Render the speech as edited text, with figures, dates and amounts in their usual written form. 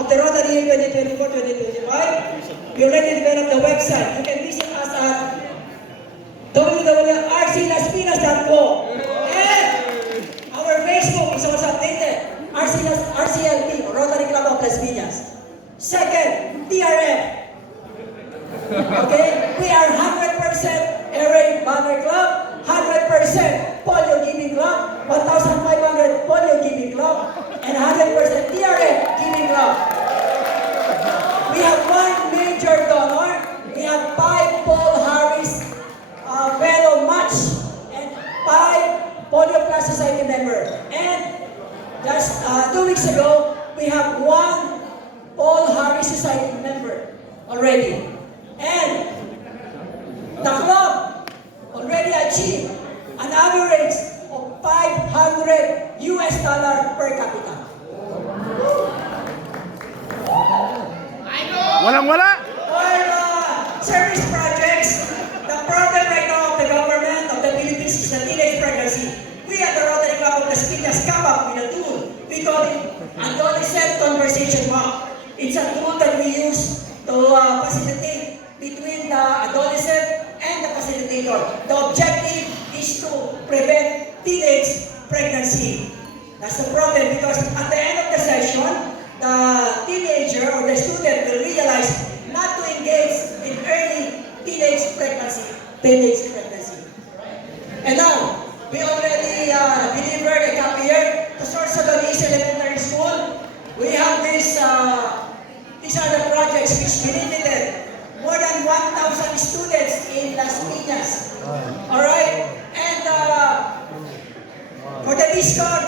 of the Rotary Year 2024-2025. We already developed the website. You can visit us at www.rclaspinas.co. And our Facebook is also updated. RCLP, or Rotary Club of Las Piñas. Second, TRF. Okay? We are 100% Airway Banner Club, 100% Polio Giving Club, 1,500 Polio Giving Club, and 100% TRF Giving Club. We have one major donor. We have 5 Paul Harris fellow match and 5 Polio Plus Society member. And just 2 weeks ago, we have 1 Paul Harris Society member already. And the club already achieved an average of $500 per capita. Walang-wala! For service projects, the problem right now of the government of the Philippines is the teenage pregnancy. We at the Rotary Club of Las Piñas come up with a tool. We call it Adolescent Conversation Map. It's a tool that we use to facilitate between the adolescent and the facilitator. The objective is to prevent teenage pregnancy. That's the problem, because at the end of the session, the teenager or the student will realize not to engage in early teenage pregnancy. And now, we already delivered a copy here to Sorsogon East Elementary School. We have this, these are the projects which benefited more than 1,000 students in Las Piñas. Alright? And for the Discord,